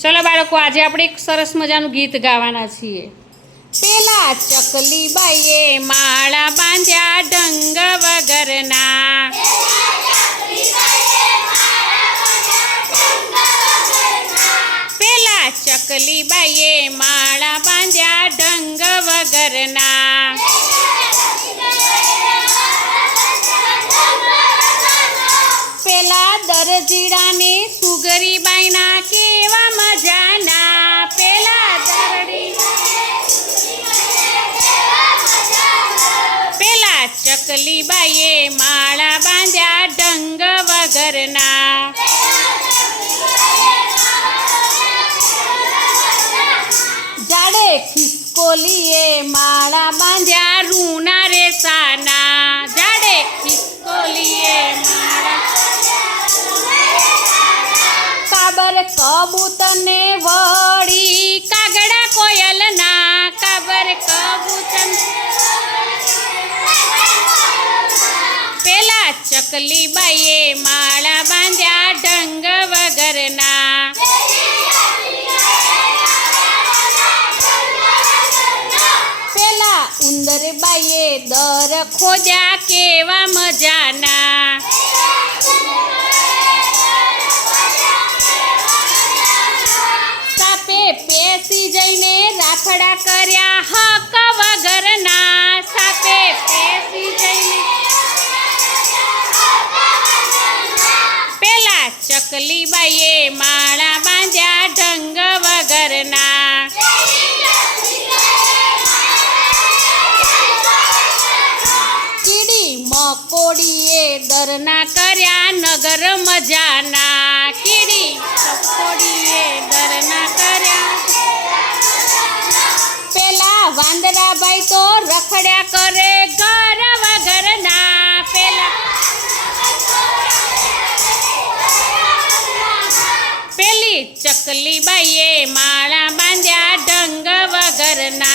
ચલો બાળકો, આજે આપણે એક સરસ મજાનું ગીત ગાવાના છીએ. પેલા ચકલી બાઈએ માળા બાંધ્યા ઢંગ વગરના. પેલા ચકલી બાઈએ માળા બાંધ્યા ઢંગ વગરના. પેલા દરજીડાને સુગરી બાઈના કેવા મજાના. પેલા ચકલી બાઈએ માળા બાંધ્યા ઢંગ વગરના. જાડે ખિસકોલીએ માળા બાંધ્યા રૂના રેસાના. જાડે ખિસકોલીએ માળા. કાબર કબૂતરને વળી કાગડા કોયલના. કાબર કબૂતર. પેલા ચકલી બાઈએ માળા બાંધ્યા ઢંગ વગરના. પેલા ઉંદર બાઈએ દર ખોદ્યા કેવા મજાના. સાપે પેસી જઈને રાફડા કર્યા હક વગરના. સાપે પેસી જઈને. પેલા ચકલી બાઈએ માળા બાંધ્યા ઢંગ વગરના. કીડી મકોડીએ દરના કર્યા નગર મજાના. કીડી મકોડીએ દરના કર્યા. પેલા વાંદરાબાઈ તો રખડ્યા કરે ઘર વગરના. પેલી ચકલી બાઈએ માળા બાંધ્યા ઢંગ વગરના.